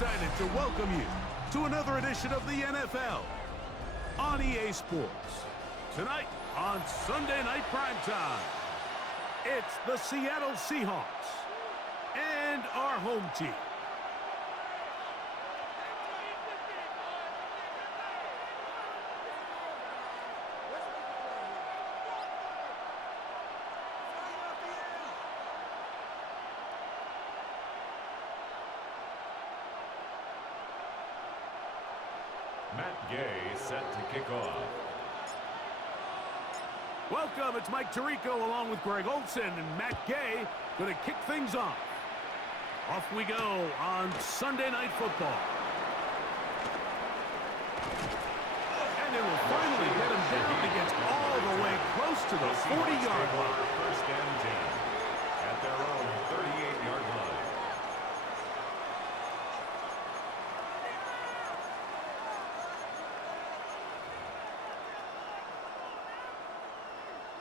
excited to welcome you to another edition of the NFL on EA Sports. Tonight on Sunday Night Primetime, it's the Seattle Seahawks and our home team. Matt Gay set to kick off. Welcome, it's Mike Tirico along with Greg Olsen and Matt Gay going to kick things off. Off we go on Sunday Night Football. And it will finally get him down. He gets all the way close to the 40-yard line. First and 10 at their own 38-yard line.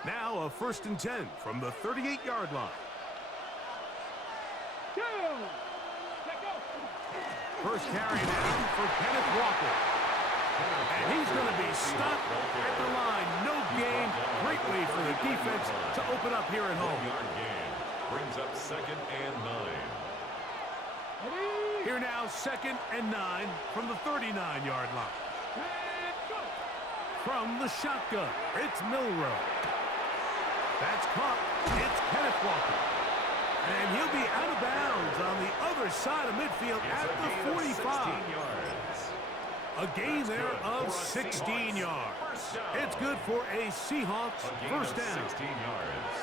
Now a 1st and 10 from the 38-yard line. First carry now for Kenneth Walker. And he's going to be stopped at the line. No gain. Great way for the defense to open up here at home. Game brings up 2nd and 9. Here now, 2nd and 9 from the 39-yard line. From the shotgun, it's Milrow. That's caught. It's Kenneth Walker. And he'll be out of bounds on the other side of midfield at the 45. A gain there of 16 yards. It's good for a Seahawks first down. 16 yards.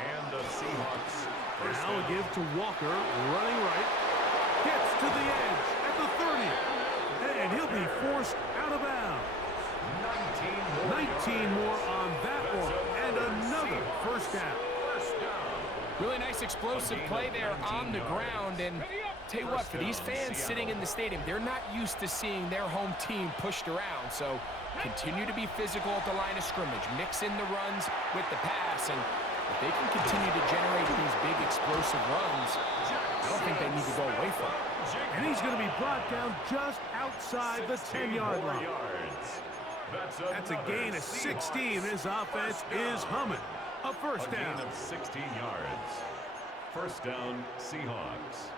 And the Seahawks first now down. a give to Walker, running right. Gets to the edge at the 30. And he'll be forced out of bounds. 19 more on that one. And another first down. Really nice explosive play there on the ground. And tell you what, for these fans sitting in the stadium, they're not used to seeing their home team pushed around. So continue to be physical at the line of scrimmage. Mix in the runs with the pass. And if they can continue to generate these big explosive runs, I don't think they need to go away from it. And he's going to be brought down just outside the 10-yard line. That's a gain of 16. This offense is humming. A first down. A gain of 16 yards. First down, Seahawks.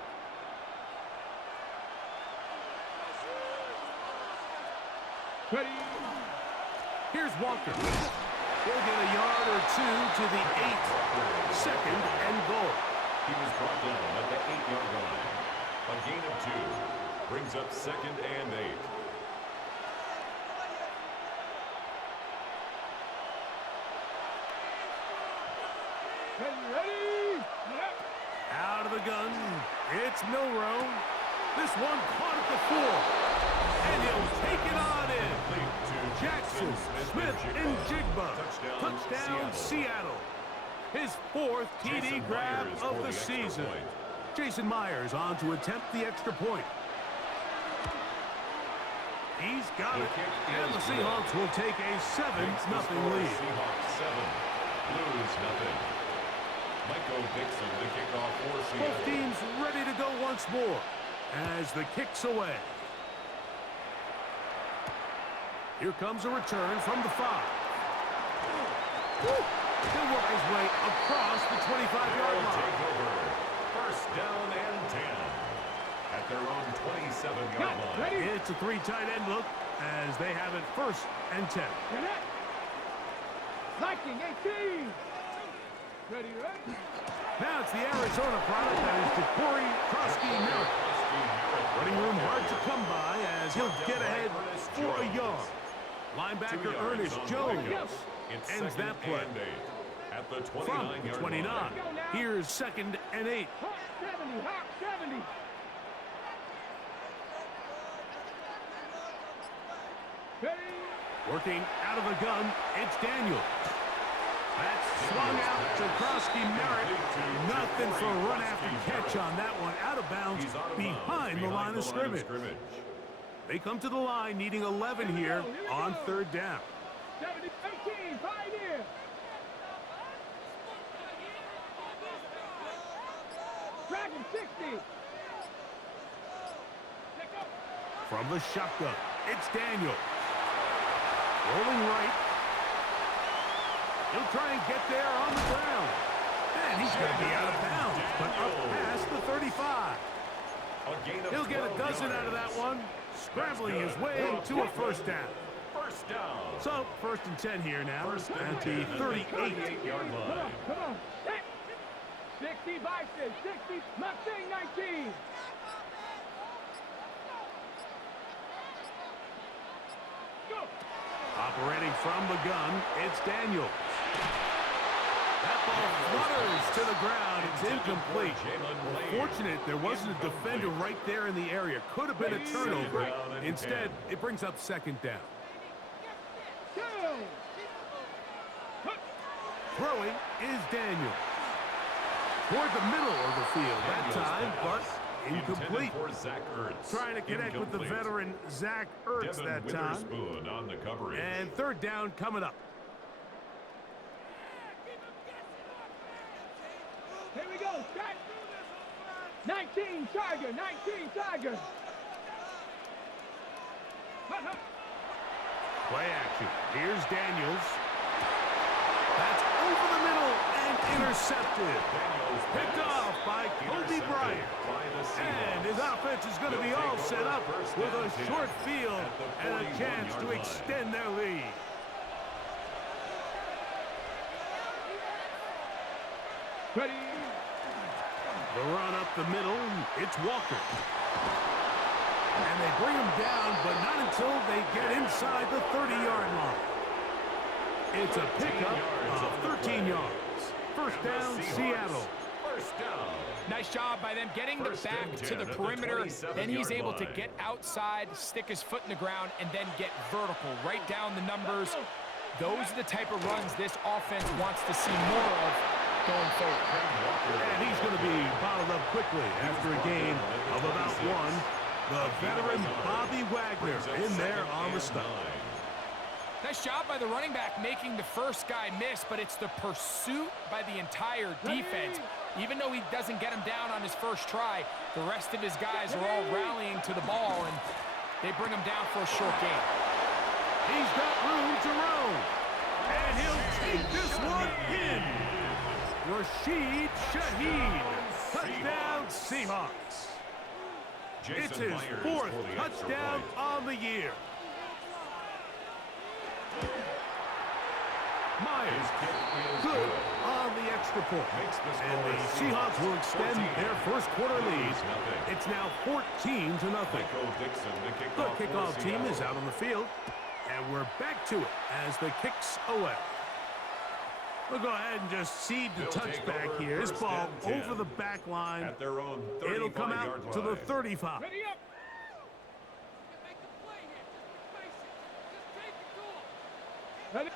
Here's Walker. He'll get a yard or two to the 8. 2nd and goal. He was brought down at the 8-yard line. A gain of 2 brings up 2nd and 8. Out of the gun, it's Milrow. This one caught at the 4. And he'll take it on in. Jackson, Smith, and Jigba. Touchdown, Seattle. His 4th TD grab of the season. Jason Myers on to attempt the extra point. He's got it. And the Seahawks will take a 7-0 lead. Seahawks 7, Blues nothing. Michael Dixon to kick off for Seattle. Both teams ready to go once more as the kick's away. Here comes a return from the 5. He'll work his way across the 25-yard line. Take over. First down and 10 at their own 27-yard line. It's a 3 tight end look as they have it 1st and 10. Viking 18. Ready. Now it's the Arizona product that is Corey Krosky-Merritt. Running room hard to come by as he'll get ahead for a yard. Linebacker Ernest Jones ends that play. At the From the 29, here's 2nd and 8. Hawk 70. Working out of the gun, it's Daniels. That's swung out to Krosky-Merritt. Nothing for a run after catch on that one. Out of bounds behind the line of scrimmage. They come to the line needing 11 here on 3rd down. 70-18, Pioneer. Dragon 60. From the shotgun, it's Daniel. Rolling right. He'll try and get there on the ground. And he's going to be out of bounds, but up past the 35. He'll get a dozen out of that one, scrambling his way to a first down. First down. So, 1st and 10 here now at the 38-yard line. Come on. 60 Bison, 60 Mustang 19. Go. Operating from the gun, it's Daniels. That ball flutters to the ground. It's incomplete. Fortunate there wasn't a defender right there in the area. Could have been a turnover. Instead, it brings up 2nd down. Throwing is Daniel. Toward the middle of the field that time, but incomplete. Trying to connect with the veteran Zach Ertz that time. And 3rd down coming up. Here we go, Scott. 19 Tiger, 19 Tiger. Play action. Here's Daniels. That's over the middle and intercepted. Picked off by Kobe Bryant. And his offense is going to be all set up with a short field and a chance to extend their lead. Ready. The run up the middle, it's Walker. And they bring him down, but not until they get inside the 30-yard line. It's a pickup of 13 yards. First down, Seattle. First down. Nice job by them getting the back to the perimeter. Then he's able to get outside, stick his foot in the ground, and then get vertical. Right down the numbers. Those are the type of runs this offense wants to see more of going forward. And he's going to be bottled up quickly after a gain of about 1. The veteran Bobby Wagner in there on the stop. Nice job by the running back making the first guy miss, but it's the pursuit by the entire defense. Even though he doesn't get him down on his first try, the rest of his guys are all rallying to the ball, and they bring him down for a short gain. He's got room to roam. And he'll take this one in. Rashid Shaheed. Touchdown, Seahawks. It's his 4th touchdown on the year. Myers, good on the extra point. And the Seahawks will extend their first quarter lead. It's now 14-0. The kickoff team is out on the field. And we're back to it as the kicks away. We'll go ahead and just seed the touchback here. This ball over the back line. It'll come out to the 35. Ready up. Ready up.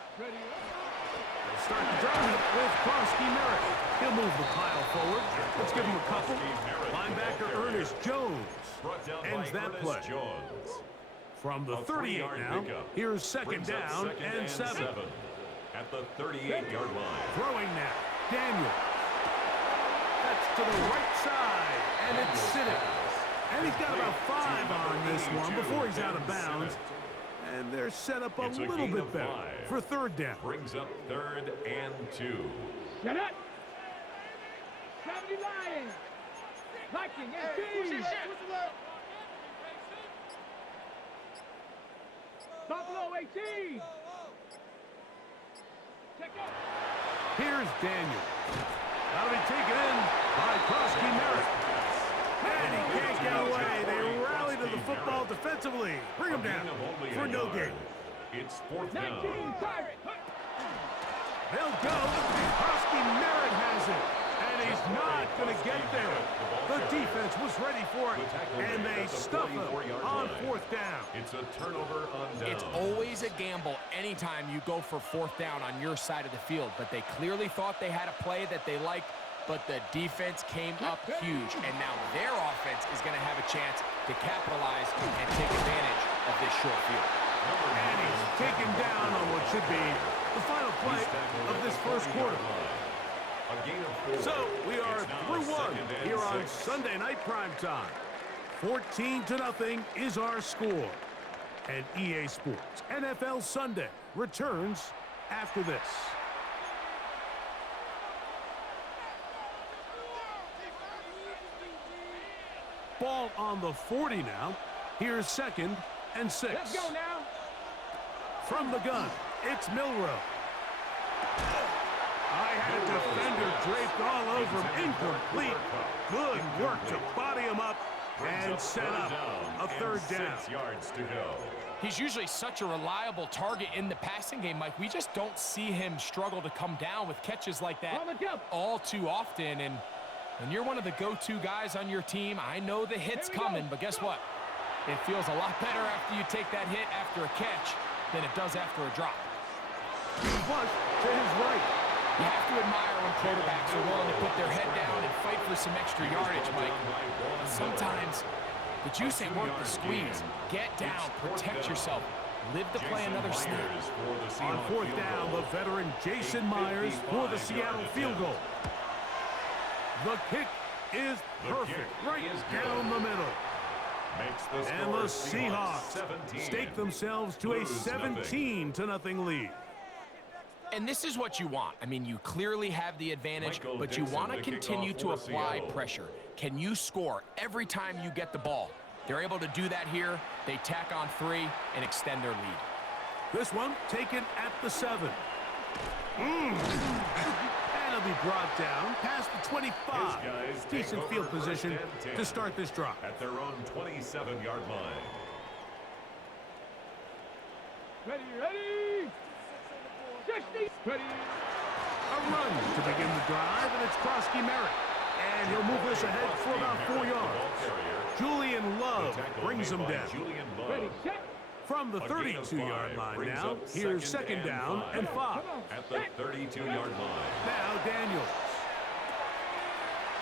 They'll start the drive with Krosky Merritt. He'll move the pile forward. Let's give him a couple. Linebacker Ernest Jones ends that play. From the 38 now, here's 2nd down and 7. At the 38-yard line. Throwing now, Daniel. That's to the right side, and it's sitting. And he's got about 5 on this one before he's out of bounds. And they're set up a little bit better for 3rd down. Brings up 3rd and 2. Get it. 70 Lions. Viking 18. Buffalo 18. Here's Daniel. That'll be taken in by Krosky Merritt. And he can't get away. They rally to the football defensively. Bring him down for no gain. It's 4th down. They'll go. Krosky Merritt has it. And he's not going to get there. The defense was ready for it. And they stuff him on 4th down. It's a turnover on down. It's always a gamble anytime you go for 4th down on your side of the field, but they clearly thought they had a play that they liked, but the defense came up huge, and now their offense is going to have a chance to capitalize and take advantage of this short field. And he's taken down on what should be the final play of this first quarter. So we are through 1 here on Sunday Night Primetime. 14-0 is our score. And EA Sports NFL Sunday returns after this. Ball on the 40 now. Here's 2nd and 6. Let's go now. From the gun, it's Milroe. I had a defender draped all over him. Incomplete. Good work to body him up and set up a 3rd down. 6 yards to go. He's usually such a reliable target in the passing game, Mike. We just don't see him struggle to come down with catches like that all too often. And when you're one of the go-to guys on your team, I know the hit's coming, but guess what? It feels a lot better after you take that hit after a catch than it does after a drop. Flush to his right. You have to admire when quarterbacks are willing to put their head down and fight for some extra yardage, Mike. Sometimes the juice ain't worth the squeeze. Get down, protect yourself, live to play another snap. On 4th down, the veteran Jason Myers for the Seattle field goal. The kick is perfect, right down the middle. And the Seahawks stake themselves to a 17-0 lead. And this is what you want. I mean, you clearly have the advantage, but you want to continue to apply pressure. Can you score every time you get the ball? They're able to do that here. They tack on 3 and extend their lead. This one taken at the 7. And it'll be brought down past the 25. Decent field position to start this drive. At their own 27-yard line. Ready. 60. Ready. A run to begin the drive, and it's Krosky Merritt. And he'll move this ahead for about 4 yards. Julian Love brings him down. Ready, set. From the 32-yard line now, here's 2nd down and 5. At the 32-yard line. Now Daniels.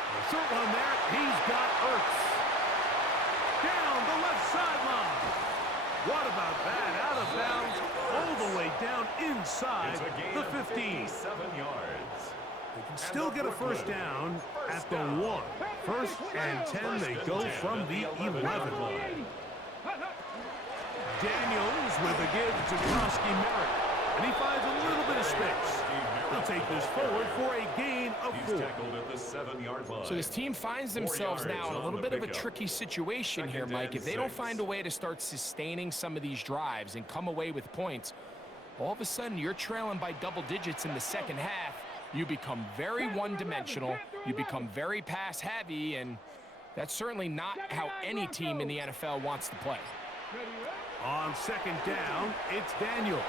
A short one there. He's got Ertz. Down the left sideline. What about that? Out of bounds, all the way down inside the 15. 7 yards. They can still get a 1st down at the 1. 1st and 10, they go from the 11 line. Daniels with a give to Krosky Merritt. And he finds a little bit of space. He'll take this forward for a gain of 4. Tackled at the 7-yard line. So this team finds themselves now in a little bit of a tricky situation here, Mike. If they don't find a way to start sustaining some of these drives and come away with points, all of a sudden you're trailing by double digits in the 2nd half. You become very one-dimensional. You become very pass-heavy, and that's certainly not how any team in the NFL wants to play. On 2nd down, it's Daniel.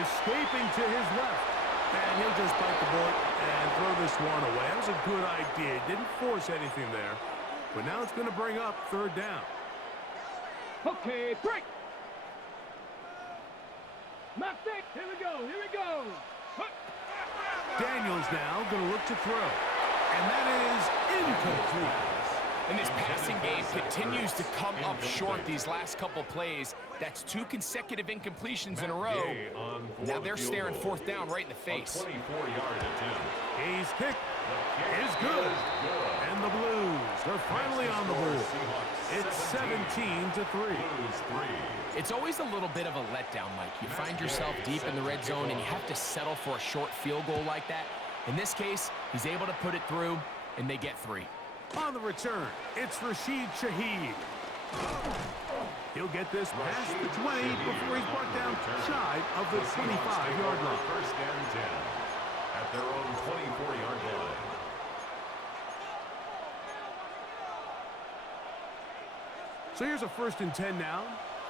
Escaping to his left. And he'll just bite the bullet and throw this one away. That was a good idea. Didn't force anything there. But now it's going to bring up 3rd down. Okay, break. Not thick. Here we go. Daniels now going to look to throw. And that is incomplete. And this passing game continues to come up short these last couple plays. That's 2 consecutive incompletions in a row. Now they're staring 4th down right in the face. 24-yard attempt. His kick is good. And the Blues are finally on the board. It's 17-3. It's always a little bit of a letdown, Mike. You find yourself deep in the red zone and you have to settle for a short field goal like that. In this case, he's able to put it through, and they get 3. On the return, it's Rashid Shaheed. He'll get this past the 20 before he's brought down shy of the 25-yard line. 1st and 10 at their own 24-yard line. So here's a 1st and 10 now.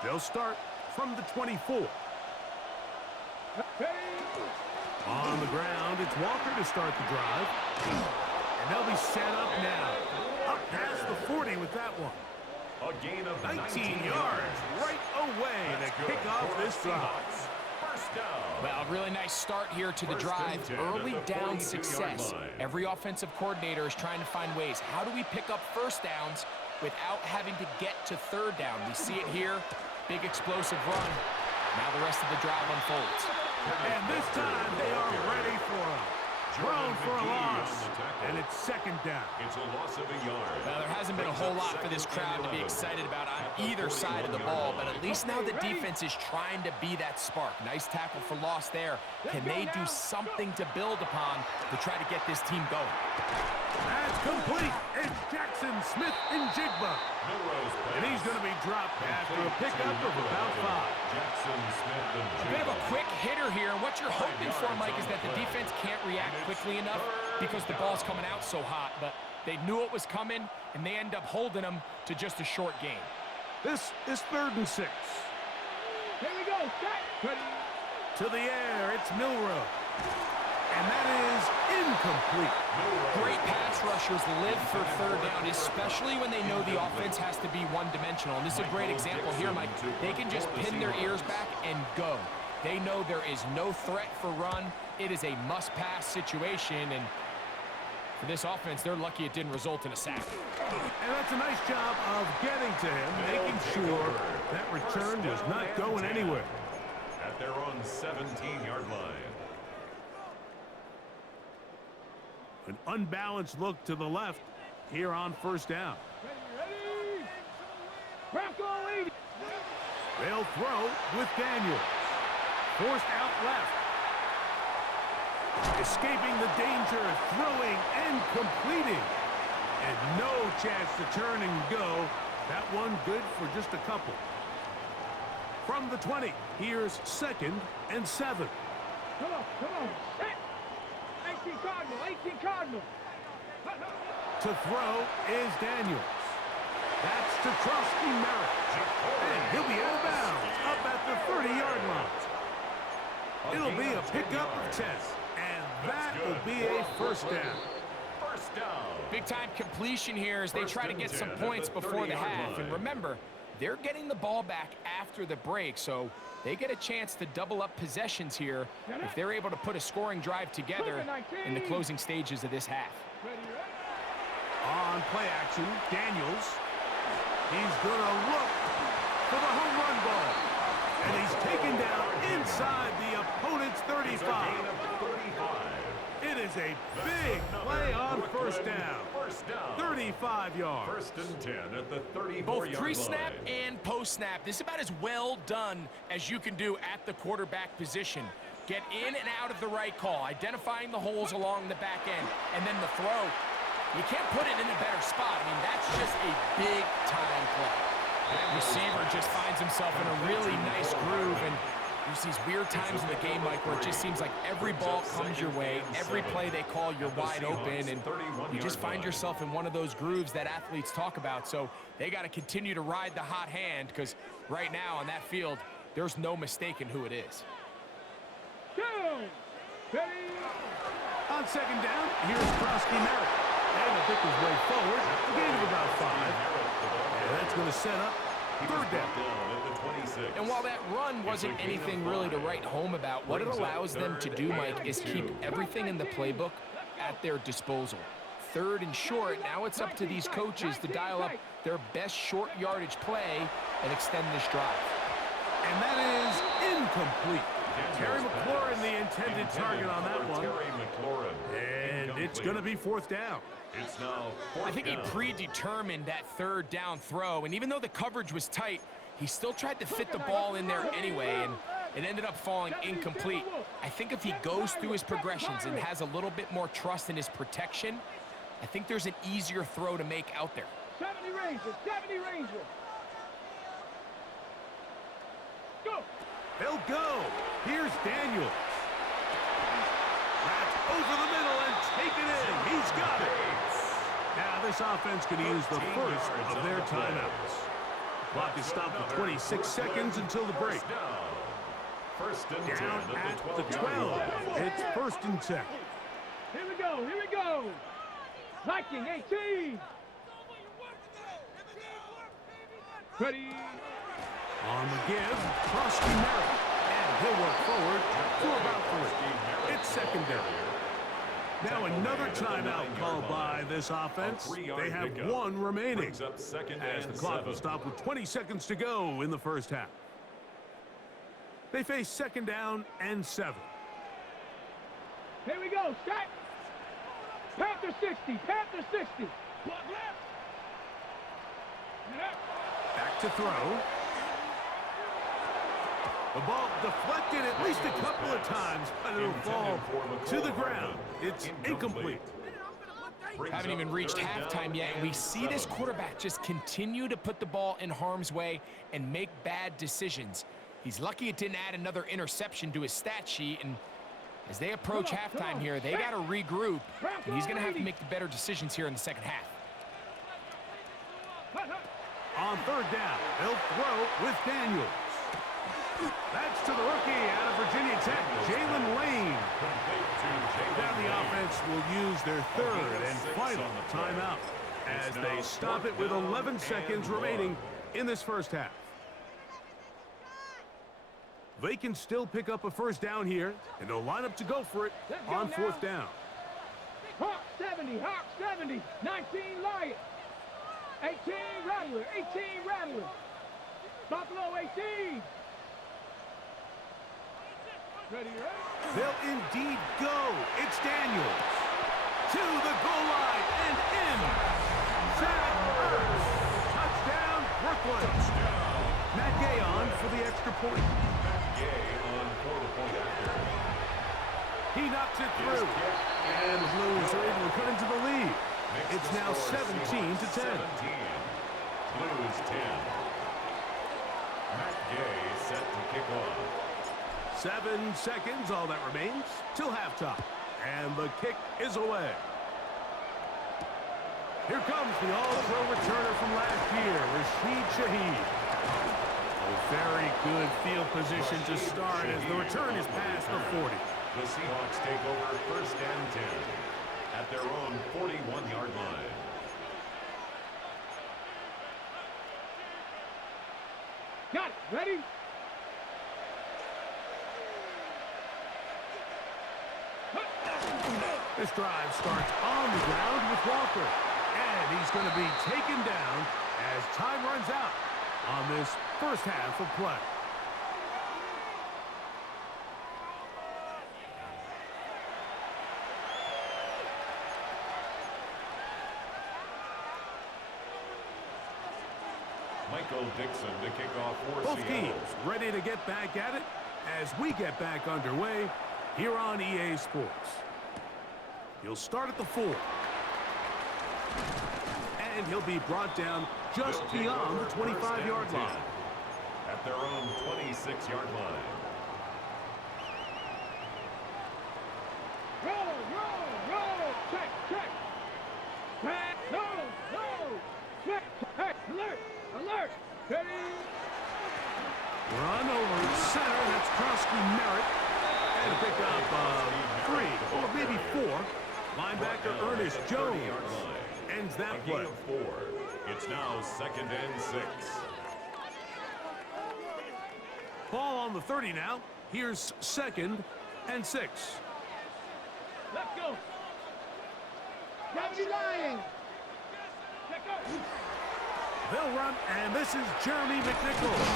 They'll start from the 24. On the ground, it's Walker to start the drive. And they'll be set up now. Up past the 40 with that one. A gain of 19 yards right away to kick off this drive. First down. Well, really nice start here to the drive. Early down success. Every offensive coordinator is trying to find ways. How do we pick up 1st downs without having to get to 3rd down? We see it here. Big explosive run. Now the rest of the drive unfolds. And this time they are ready for him. thrown for a loss, and it's second down. It's a loss of a yard. Well, there hasn't been a whole lot for this crowd to be excited about on either side of the ball, but at least now the defense is trying to be that spark. Nice tackle for loss there. Can they do something to build upon to try to get this team going? That's complete. It's Jackson Smith-Njigba. And he's going to be dropped after a pickup of about 5. Jackson Smith-Njigba. A bit of a quick hitter here, and what you're hoping for, Mike, is that the defense can't react quickly enough because the ball's coming out so hot, but they knew it was coming, and they end up holding them to just a short gain. This is 3rd and 6. Here we go. Set. To the air, it's Milroe. And that is incomplete. Great pass rushers live for 3rd down, especially when they know the offense has to be one-dimensional. And this is a great example here, Mike. They can just pin their ears back and go. They know there is no threat for run. It is a must-pass situation, and for this offense, they're lucky it didn't result in a sack. And that's a nice job of getting to him, making sure that return was not going anywhere. At their own 17-yard line. An unbalanced look to the left here on 1st down. Ready. Bronco 80. They'll throw with Daniels. Forced out left. Escaping the danger, throwing and completing. And no chance to turn and go. That one good for just a couple. From the 20, here's 2nd and 7. Come on. Set. 18 Cardinal. 18 Cardinal. To throw is Daniels. That's to Trusty Merritt. And he'll be out of bounds up at the 30-yard line. It'll be a pickup of 10. And that will be a 1st down. First down. Big-time completion here as they try to get some points before the half. And remember, they're getting the ball back after the break, so they get a chance to double up possessions here if they're able to put a scoring drive together in the closing stages of this half. On play action, Daniels. He's going to look for the home run ball. And he's taken down inside the opponent's 35. It is a big play on 1st down. 35 yards. 1st and 10 at the 34-yard line. Both pre-snap and post-snap. This is about as well done as you can do at the quarterback position. Get in and out of the right call, identifying the holes along the back end, and then the throw. You can't put it in a better spot. I mean, that's just a big-time play. Receiver just finds himself in a really nice groove, and there's these weird times in the game, Mike, where it just seems like every ball comes your way, every play they call, you're wide open, and you just find yourself in one of those grooves that athletes talk about. So they got to continue to ride the hot hand, because right now on that field, there's no mistaking who it is. On 2nd down, here's Krosky Merritt. And to pick his way forward, a gain of about 5. And that's going to set up 3rd down. And while that run wasn't anything really to write home about, what it allows them to do, Mike, is keep everything in the playbook at their disposal. 3rd and short, now it's up to these coaches to dial up their best short yardage play and extend this drive. And that is incomplete. Terry McLaurin, the intended target on that one. And it's going to be 4th down. It's now 4th down. I think he predetermined that 3rd down throw, and even though the coverage was tight, he still tried to fit the ball in there anyway, and it ended up falling incomplete. I think if he goes through his progressions and has a little bit more trust in his protection, I think there's an easier throw to make out there. 70 Ranger. Go. They'll go. Here's Daniels. That's over the middle and taken in. He's got it. Now this offense can use the first of their timeouts. Clock is stopped at 26 seconds until the break. Down at the 12. It's 1st and 10. Here we go. Viking 18. Ready. On the give, Krosky Merritt. And he'll work forward for about 3. It's secondary. Now another timeout called by this offense. They have 1 remaining as the clock will stop with 20 seconds to go in the 1st half. They face 2nd down and 7. Here we go. Set. Panther 60. Panther 60. Back to throw. The ball deflected at least a couple of times, but it'll fall to the ground. It's incomplete. Haven't even reached halftime yet, and we see this quarterback just continue to put the ball in harm's way and make bad decisions. He's lucky it didn't add another interception to his stat sheet, and as they approach halftime here, they got to regroup, and he's going to have to make the better decisions here in the second half. On third down, they'll throw with Daniels. That's to the rookie out of Virginia Tech, Jalen Lane. Now the offense will use their third and final timeout as they stop it with 11 seconds remaining in this first half. They can still pick up a first down here, and they'll line up to go for it on fourth down. Hawk 70, Hawk 70, 19 Lion, 18 Rattler, 18 Rattler, Buffalo 18. Ready, ready? They'll indeed go. It's Daniels. To the goal line and in. Zach Ertz. Touchdown, Brooklyn. Matt Gay on for the extra point. Gay on for the point after. He knocks it through. And the Blues are able to cut into the lead. It's now 17 to 10. 17. Blues 10. Matt Gay set to kick off. 7 seconds, all that remains, till halftime. And the kick is away. Here comes the all-pro returner from last year, Rashid Shaheed. A very good field position to start as the return is past the 40. The Seahawks take over first and 10 at their own 41-yard line. Got it. Ready? This drive starts on the ground with Walker. And he's going to be taken down as time runs out on this first half of play. Michael Dixon to kick off for Both Seattle. teams ready to get back at it as we get back underway here on EA Sports. He'll start at the 4. And he'll be brought down just beyond the 25-yard line. At their own 26-yard line. Roll. Check, check. Back, no. Check, hey, alert. Ready? Run over center. That's Krosky Merritt. And a pick up 3 or maybe 4. Linebacker Ernest Jones ends that play. Gain of 4. It's now second and 6. Ball on the 30 now. Here's second and 6. Let's go. 70 Lions. Let's go. They'll run, and this is Jeremy McNichols.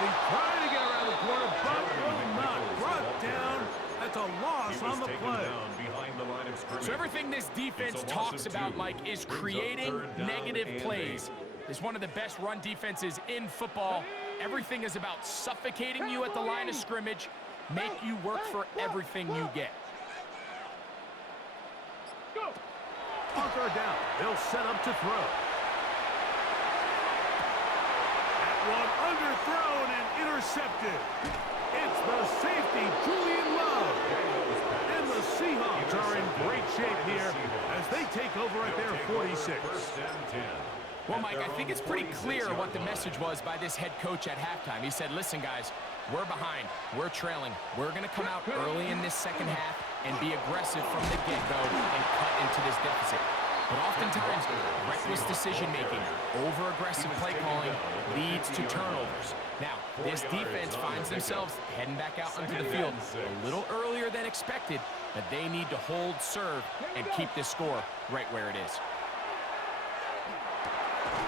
He's trying to get around the corner, but will not. Brought down. That's a loss on the play. So everything this defense talks about, Mike, is creating negative plays. It's one of the best run defenses in football. Everything is about suffocating you at the line of scrimmage, make you work for everything you get. Go. On third down, they'll set up to throw. That one underthrown and intercepted. It's the safety, Julian Love. And the Seahawks are in great shape here as they take over at their 46. Well, Mike, I think it's pretty clear what the message was by this head coach at halftime. He said, listen, guys, we're behind. We're trailing. We're going to come out early in this second half and be aggressive from the get-go and cut into this deficit. But oftentimes, reckless decision-making, over-aggressive play calling leads to turnovers. Now, this defense finds themselves heading back out onto the field a little earlier than expected, but they need to hold serve and keep this score right where it is.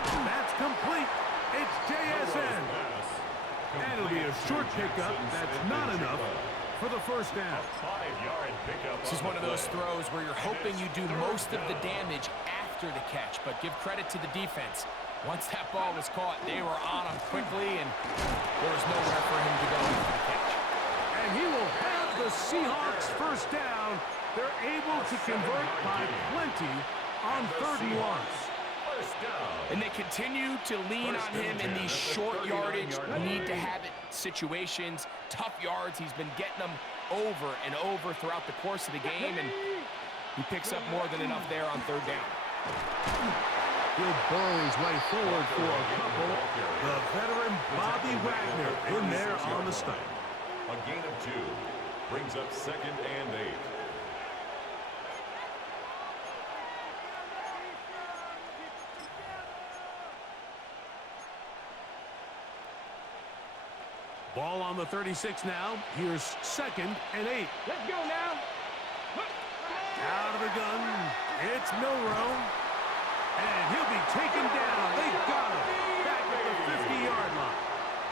That's complete. It's JSN. And it'll be a short pickup. That's not enough for the first down. A 5-yard pickup. This is one of those throws where you're hoping you do most of the damage after the catch, but give credit to the defense. Once that ball was caught, they were on him quickly, and there was nowhere for him to go after the catch. And he will have the Seahawks first down. They're able to convert by plenty on 3rd and 1. And they continue to lean on him in these short yardage, need to have it situations, tough yards. He's been getting them over and over throughout the course of the game, and he picks up more than enough there on 3rd down. He'll burrow his way forward for a couple. The veteran Bobby Wagner in there on the stop. A gain of 2 brings up 2nd and 8. Ball on the 36 now. Here's 2nd and 8. Let's go now. Out of the gun, it's Milroe. And he'll be taken down. They got him back at the 50-yard line.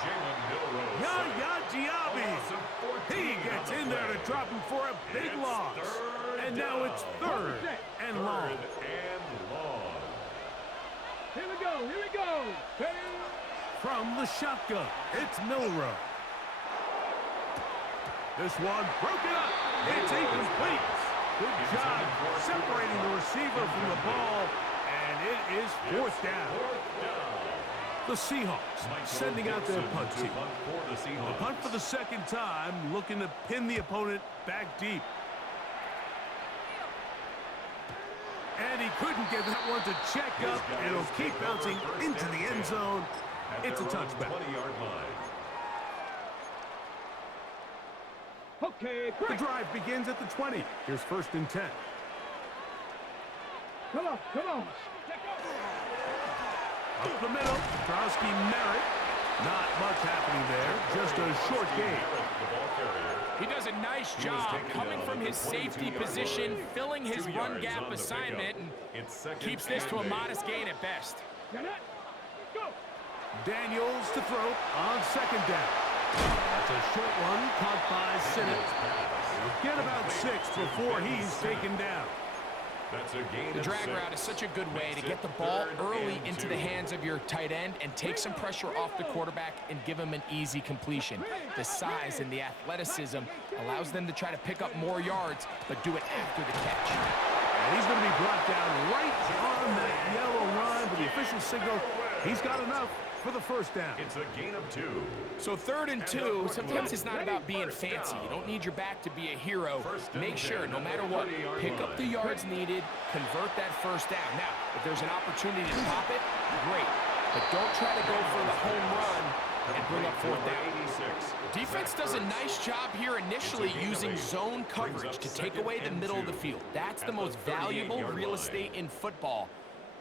Jalen Milroe. Yaya Diaby. He gets in there to drop him for a big loss. And now it's 3rd and long. Here we go. Here we go. From the shotgun, it's Milroe. This one broken up. It's incomplete. Good job separating the receiver from the ball, and it is 4th down. The Seahawks sending out their punt team. A punt for the 2nd time, looking to pin the opponent back deep. And he couldn't get that one to check up, and it'll keep bouncing into the end zone. It's a touchback. Okay, The quick. drive begins at the 20. Here's 1st and 10. Come on, come on. Up the middle, Drowski Merritt. Not much happening there, just a short game. He does a nice job coming from his safety position, filling his run gap assignment, and keeps this to a modest gain at best. Got it. Go. Daniels to throw on 2nd down. That's a short one caught by Sinnott. He'll get about 6 before he's taken down. The drag route is such a good way to get the ball early into the hands of your tight end and take some pressure off the quarterback and give him an easy completion. The size and the athleticism allows them to try to pick up more yards, but do it after the catch. And he's going to be brought down right on that yellow line, but the official signal, he's got enough for the first down. It's a gain of 2. So 3rd and 2, sometimes it's not about being fancy. You don't need your back to be a hero. Make sure, no matter what, pick up the yards needed, convert that first down. Now, if there's an opportunity to pop it, great. But don't try to go for the home run and bring up 4th down. Defense does a nice job here initially using zone coverage to take away the middle of the field. That's the most valuable real estate in football.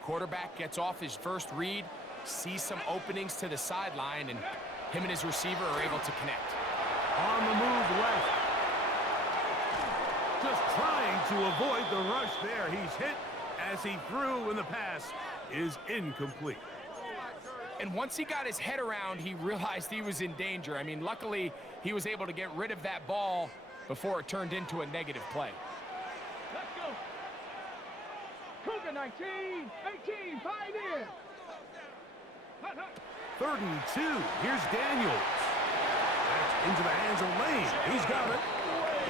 Quarterback gets off his first read, sees some openings to the sideline, and him and his receiver are able to connect. On the move left. Just trying to avoid the rush there. He's hit as he threw, and the pass is incomplete. And once he got his head around, he realized he was in danger. I mean, luckily, he was able to get rid of that ball before it turned into a negative play. Let's go. Cougar 19, 18, pioneer. 3rd and 2. Here's Daniels. That's into the hands of Lane. He's got it.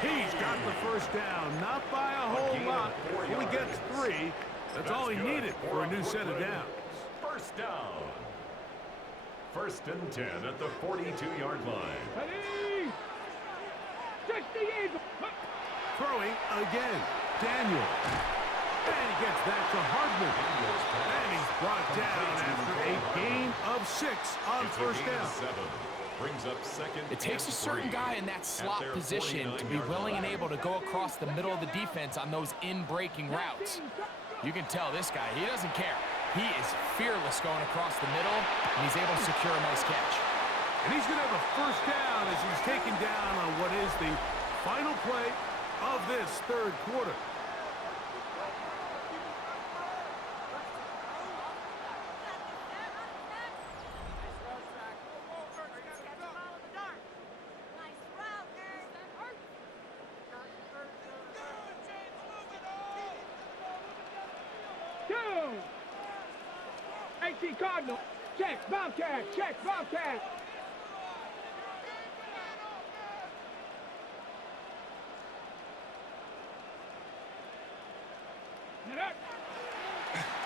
He's got the first down. Not by a whole lot. Only gets 3. That's all he needed for a new set of downs. First down. 1st and 10 at the 42-yard line. Ready. Just the eagle. Throwing again. Daniel. And he gets back to Hardman. And he's brought down after a gain of 6 on first down. Brings up 2nd. It takes a certain guy in that slot position to be willing and able to go across the middle of the defense on those in-breaking routes. You can tell this guy, he doesn't care. He is fearless going across the middle, and he's able to secure a nice catch. And he's going to have a first down as he's taken down on what is the final play of this 3rd quarter. Boom. 18 Cardinal. Check, Bobcat. Check, Bobcat.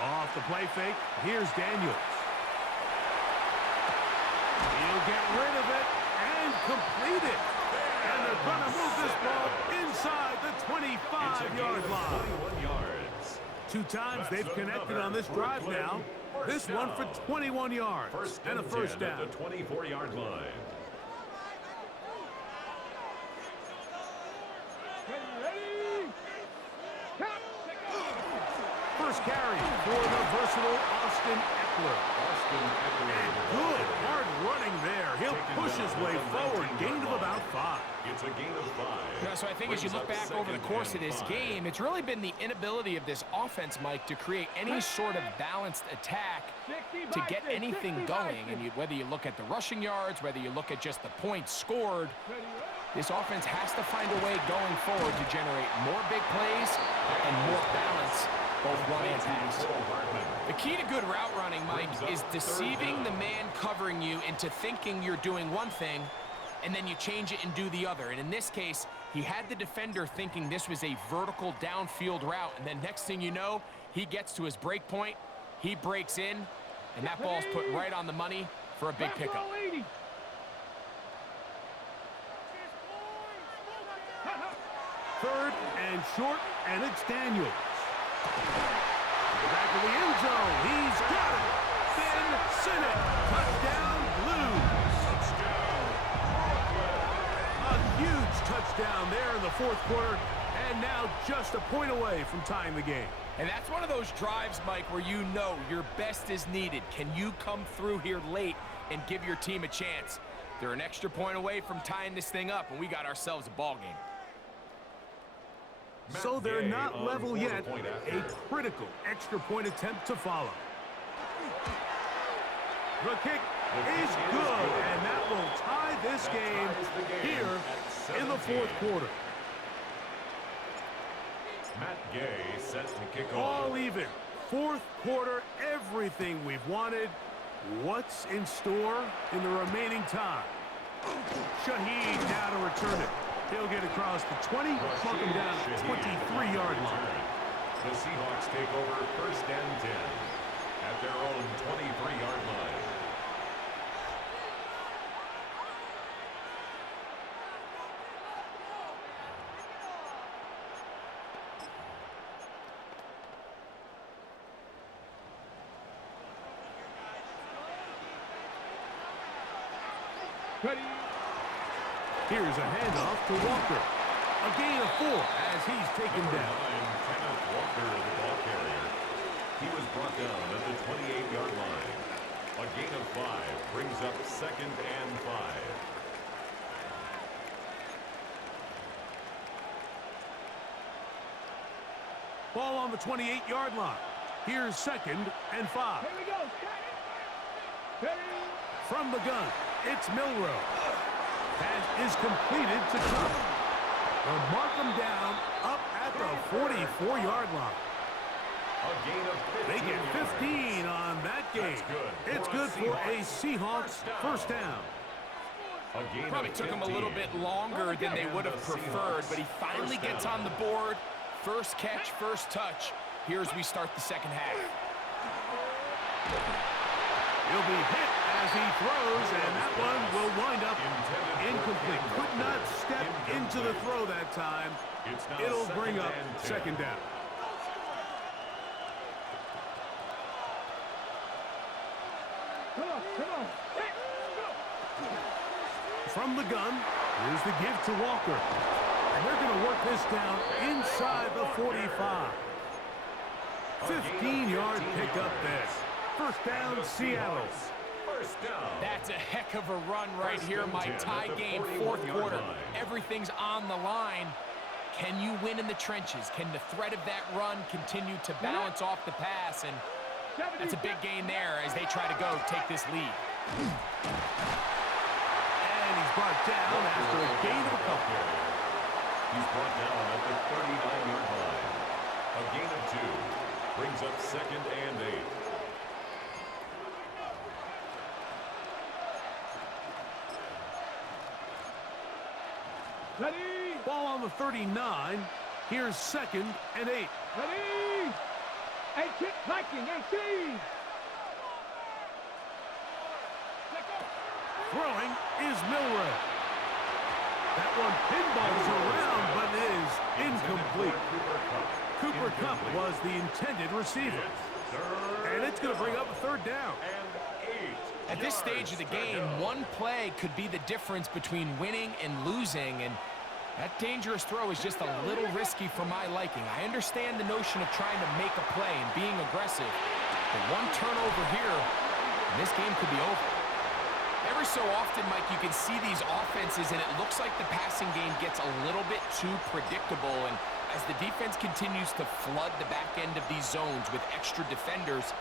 Off the play fake, here's Daniels. He'll get rid of it and complete it. And they're going to move this ball inside the 25-yard line. 21 yards. 2 times they've connected on this drive now. This one for 21 yards and a first down. At the 24-yard line. First carry for the versatile Austin Eckler. And good hard running there. He'll push his way forward. Gain of about 5. It's a gain of 5. Yeah, so I think as you look back over the course of this game, it's really been the inability of this offense, Mike, to create any sort of balanced attack to get anything going. And whether you look at the rushing yards, whether you look at just the points scored, this offense has to find a way going forward to generate more big plays and more balance, both run and pass. The key to good route running, Mike, is deceiving the man covering you into thinking you're doing one thing, and then you change it and do the other. And in this case, he had the defender thinking this was a vertical downfield route, and then next thing you know, he gets to his break point, he breaks in, and that ball's put right on the money for a big pickup. Third and short, and it's Daniels. Back to the end zone. He's got it. Ben Sinnott. Touchdown, Blues. A huge touchdown there in the fourth quarter, and now just a point away from tying the game. And that's one of those drives, Mike, where you know your best is needed. Can you come through here late and give your team a chance? They're an extra point away from tying this thing up, and we got ourselves a ball game. So they're not level yet. A critical extra point attempt to follow. The kick is good, and that will tie this game here in the fourth quarter. Matt Gay set to kick off. All even. Fourth quarter, everything we've wanted. What's in store in the remaining time? Shaheed now to return it. He'll get across the 20, mark him down at the 23-yard line. The Seahawks take over first and 10 at their own 23-yard line. Ready. Here's a handoff to Walker. A gain of 4 as he's taken down. Kenneth Walker, the ball carrier. He was brought down at the 28-yard line. A gain of 5 brings up second and 5. Ball on the 28-yard line. Here's second and 5. Here we go. Ready. From the gun, it's Milroe. Pass is completed to Cup. They'll mark him down up at the 44-yard line. A gain of 15. They get 15 on that game. It's good for a Seahawks first down. Probably took him a little bit longer than they would have preferred, but he finally gets on the board. First catch, first touch. Here as we start the second half. He'll be hit as he throws, and that one will wind up incomplete. Could not step into the throw that time. It'll bring up second down. Come on. Hey, go. From the gun, here's the give to Walker. And they're going to work this down inside the 45. 15-yard pickup there. First down, Seattle. First down. That's a heck of a run right here, Mike. Tie game, fourth quarter. Everything's on the line. Can you win in the trenches? Can the threat of that run continue to balance off the pass? And that's a big gain there as they try to go take this lead. And he's brought down after a gain of a couple. He's brought down at the 39-yard line. A gain of 2. brings up 2nd and 8. Ready. Ball on the 39. Here's 2nd and 8. Ready. 18. Viking 18. Throwing is Milrow. That one pinballs around, but is incomplete. Cooper Kupp was the intended receiver. And it's going to bring up a 3rd down. At this stage of the game, one play could be the difference between winning and losing, and that dangerous throw is just a little risky for my liking. I understand the notion of trying to make a play and being aggressive, but one turnover here, and this game could be over. Every so often, Mike, you can see these offenses, and it looks like the passing game gets a little bit too predictable, and as the defense continues to flood the back end of these zones with extra defenders,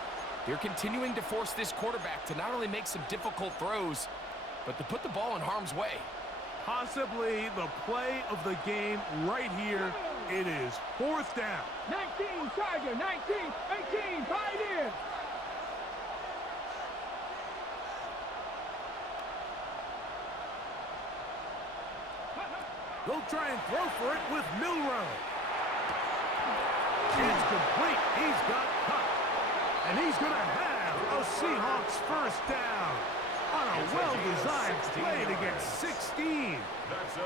they're continuing to force this quarterback to not only make some difficult throws, but to put the ball in harm's way. Possibly the play of the game right here. It is 4th down. 19 Tiger, 19, 18 Pioneer. They'll try and throw for it with Milrow. It's complete. He's got Kupp. And he's going to have a Seahawks 1st down on a well-designed play to get 16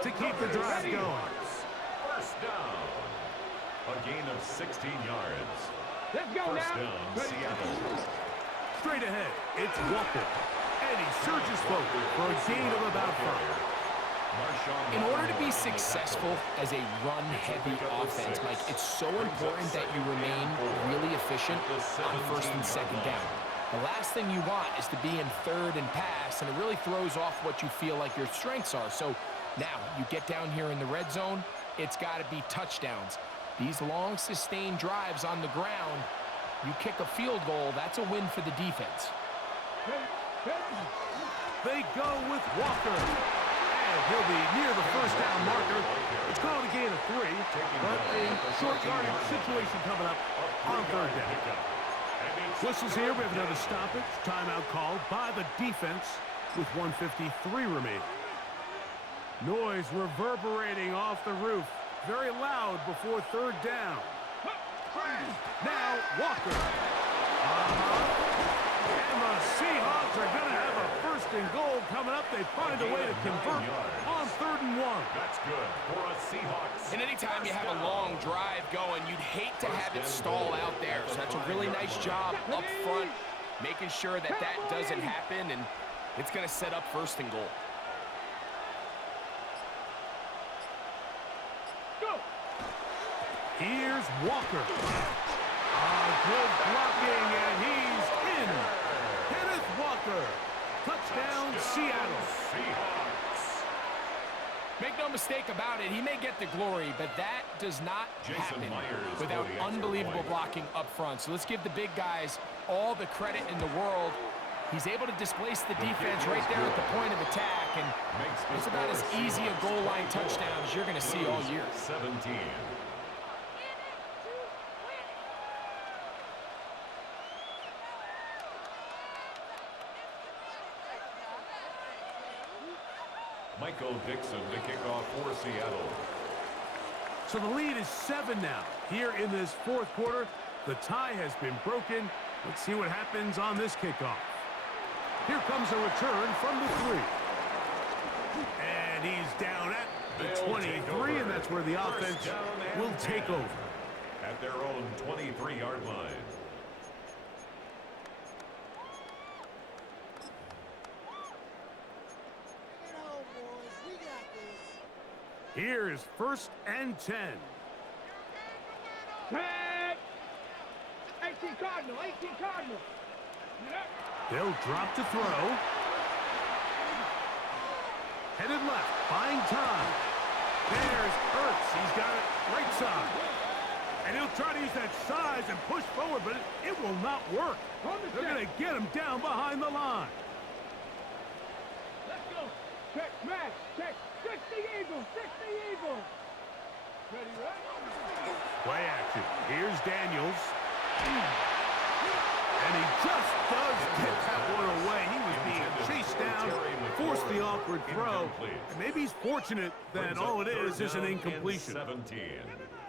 to keep the drive going. 1st down. A gain of 16 yards. Let's go 1st now. down, Seattle. Straight ahead, it's Walker. And he surges forward for a gain of about 5. In order to be successful as a run-heavy offense, Mike, it's so important that you remain really efficient on 1st and 2nd down. The last thing you want is to be in 3rd and pass, and it really throws off what you feel like your strengths are. So now you get down here in the red zone, it's got to be touchdowns. These long, sustained drives on the ground, you kick a field goal, that's a win for the defense. They go with Walker. He'll be near the 1st down marker. It's called a gain of 3, but a short yardage situation coming up on 3rd down. Whistles here. We have another stoppage. Timeout called by the defense with 1:53 remaining. Noise reverberating off the roof. Very loud before 3rd down. Now Walker. And the Seahawks are going to have a 1st and goal coming up. They find a way to convert on 3rd and 1. That's good for a Seahawks. And anytime you have a long drive going, you'd hate to have it stall out there. So that's a really nice job up front, making sure that that doesn't happen, and it's going to set up 1st and goal. Here's Walker. Good blocking, and he's in. Kenneth Walker. Touchdown, Seattle. Seahawks. Make no mistake about it, he may get the glory, but that does not happen without unbelievable blocking up front. So let's give the big guys all the credit in the world. He's able to displace the defense right there at the point of attack, and it's about as easy a goal line touchdown as you're going to see all year. 17. Michael Dixon to kick off for Seattle. So the lead is 7 now. Here in this 4th quarter, the tie has been broken. Let's see what happens on this kickoff. Here comes a return from the 3. And he's down at the 23, and that's where the offense will take over. At their own 23-yard line. Here's 1st and 10. Tag. 18 Cardinal, 18 Cardinal. They'll drop to throw. Headed left, buying time. There's Ertz. He's got it right side. And he'll try to use that size and push forward, but it will not work. They're going to get him down behind the line. Let's go. Check, smash, check. 60 Eagles, 60 Eagles. Ready, right? Play action. Here's Daniels. And he just does get that one away. He was being chased down, forced the awkward throw. And maybe he's fortunate that all it is an incompletion.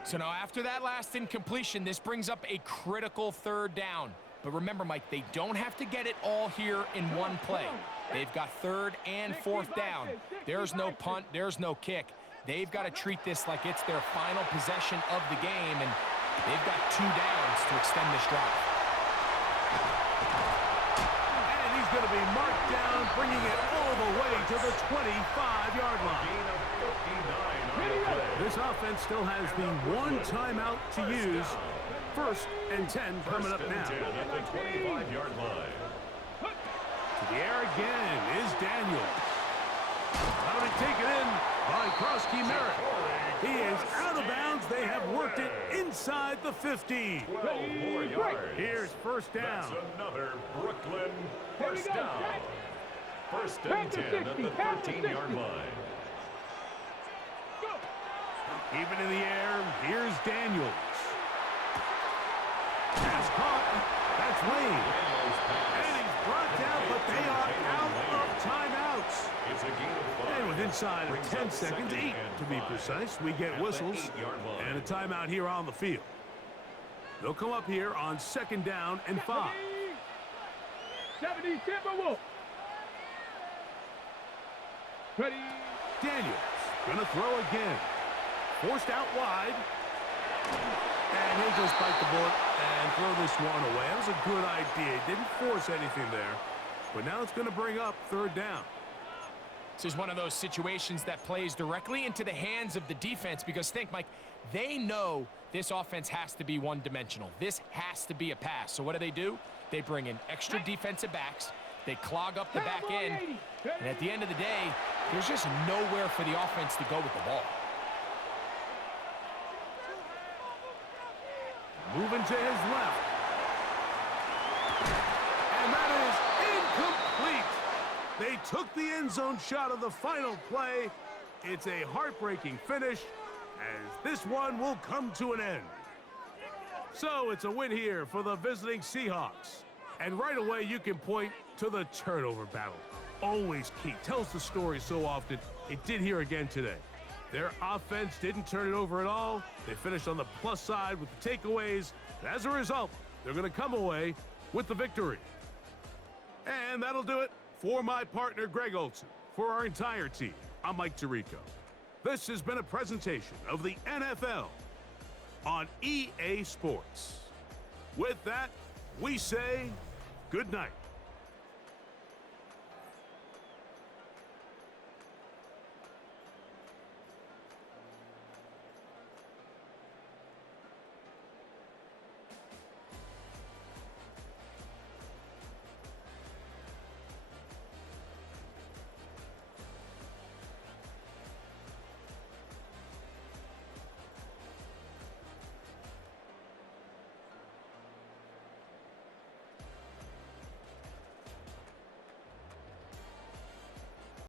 So now after that last incompletion, this brings up a critical third down. But remember, Mike, they don't have to get it all here in one play. They've got third and fourth down. There's no punt, there's no kick. They've got to treat this like it's their final possession of the game, and they've got 2 downs to extend this drive. And he's going to be marked down, bringing it all the way to the 25-yard line. This offense still has the 1 timeout to use. 1st and 10 coming up now. At the 25-yard line. To the air again is Daniels. How to take it in by Krosky Merritt. He is out of bounds. They have worked it inside the 15. 12 more yards. Here's first down. That's another Brooklyn first down. 1st and 10 at the 13-yard line. Even in the air, here's Daniels. Pass caught. That's Lane. And he's brought down, but they are out of timeouts. It's a gain of 5. And with inside of 10 seconds, 8 to be precise, we get whistles and a timeout here on the field. They'll come up here on 2nd down and 5. 70 Timberwolves. Ready. Daniels gonna throw again. Forced out wide. And he'll just bite the bullet and throw this one away. That was a good idea. Didn't force anything there. But now it's going to bring up 3rd down. This is one of those situations that plays directly into the hands of the defense because think, Mike, they know this offense has to be one-dimensional. This has to be a pass. So what do? They bring in extra defensive backs. They clog up the back end. And at the end of the day, there's just nowhere for the offense to go with the ball. Moving to his left. And that is incomplete. They took the end zone shot of the final play. It's a heartbreaking finish as this one will come to an end. So it's a win here for the visiting Seahawks. And right away you can point to the turnover battle. Always key. Tells the story so often. It did here again today. Their offense didn't turn it over at all. They finished on the plus side with the takeaways. And as a result, they're going to come away with the victory. And that'll do it for my partner, Greg Olson. For our entire team, I'm Mike Tirico. This has been a presentation of the NFL on EA Sports. With that, we say good night.